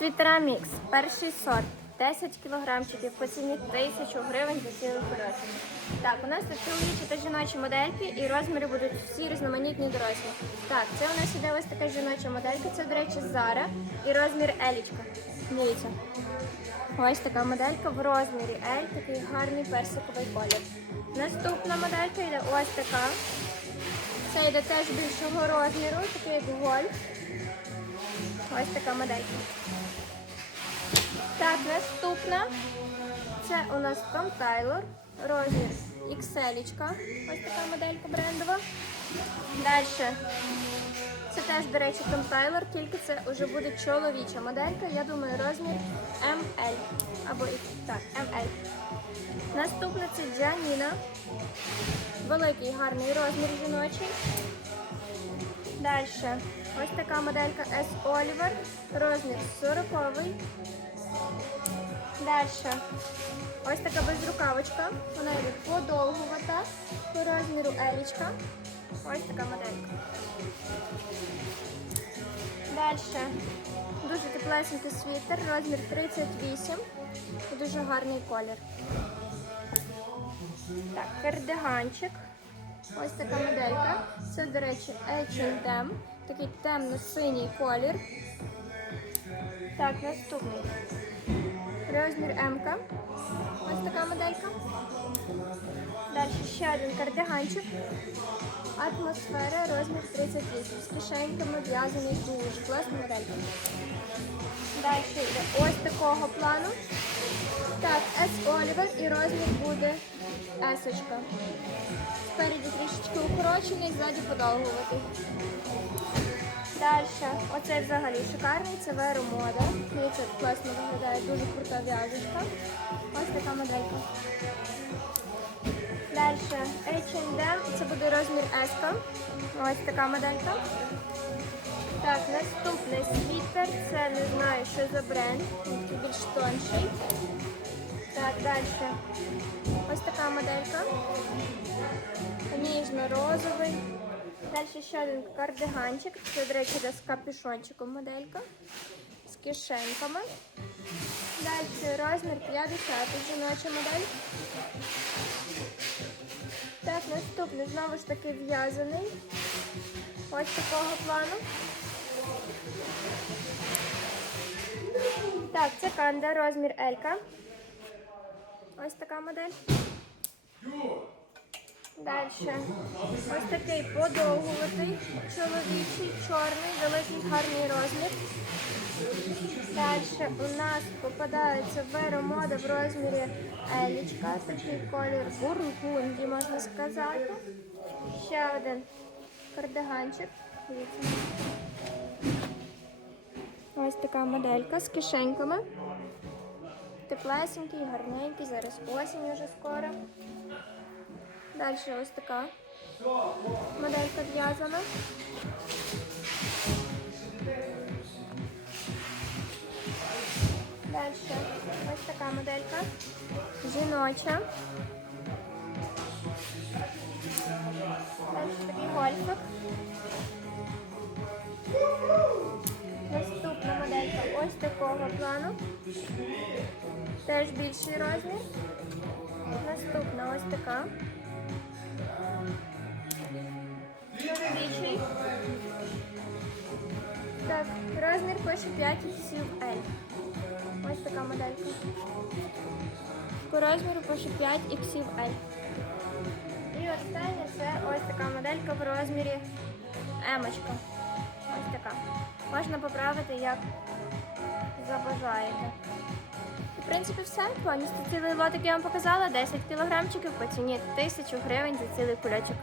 Світера мікс, перший сорт, 10 кілограмчиків по ціні 1000 гривень за цілий кульочок. Так, у нас тут чоловічі та жіночі модельки і розміри будуть всі різноманітні дорослі. Так, це у нас іде ось така жіноча моделька, це, до речі, Зара і розмір Елічка. Дивіться. Ось така моделька в розмірі L, такий гарний персиковий колір. Наступна моделька йде ось така. Це йде теж більшого розміру, такий як гольф. Ось така моделька. Так, наступна. Це у нас Том Тайлор. Розмір XL. Ось така моделька брендова. Далі. Теж, до речі, Том Тайлор, тільки це вже буде чоловіча моделька. Я думаю, розмір ML. Або так, ML. Наступна це Джаніна. Великий гарний розмір жіночий. Далі. Ось така моделька S Oliver. Розмір 40. Далі. Ось така безрукавочка. Вона йде подовгувата. По розміру елічка. Ось така моделька. Далі. Дуже теплесенький світер, розмір 38. І дуже гарний колір. Так, кардиганчик. Ось така моделька. Це, до речі, H&M. Такий темно-синій колір. Так, наступний. Розмір М. -ка. Ось така моделька. Далі ще один кардиганчик. Атмосфера, розмір 38. З кишеньками в'язаний дуже класна моделька. Далі ось такого плану. Так, S Oliver і розмір буде S. -очка. Спереді трішечки укорочений, ззаді подовгувати. Оцей взагалі шикарний, це Веро Мода. Дивіться, класно виглядає, дуже крута в'язочка. Ось така моделька. Далі H&M, це буде розмір S. Ось така моделька. Так, наступний світер, це не знаю, що за бренд, він більш тонший. Так, далі. Ось така моделька. Ніжно-розовий. Далі ще один кардиганчик. Це, до речі, йде з капюшончиком моделька. З кишеньками. Далі розмір 50, жіноча модель. Так, наступний знову ж таки в'язаний. Ось такого плану. Так, це канда, розмір Елька. Ось така модель. Далі. Ось такий подовгуватий, чоловічий, чорний, великий гарний розмір. Далі у нас попадається веромода в розмірі елічка, такий колір бургунді, можна сказати. Ще один кардиганчик. Ось така моделька з кишеньками. Теплесенький, гарненький, зараз осінь вже скоро. Далі ось така моделька в'язана. Далі ось така моделька. Жіноча. Далі такий гольфик. Наступна моделька ось такого плану. Теж більший розмір. Наступна ось така. Розмір пише 5 XL. Ось така моделька. По розміру пише 5 XL. І остання це ось така моделька в розмірі емочка. Ось така. Можна поправити як забажаєте. В принципі, все. Повністю цілий лотик я вам показала. 10 кілограмчиків по ціні 1000 гривень за цілий кульочок.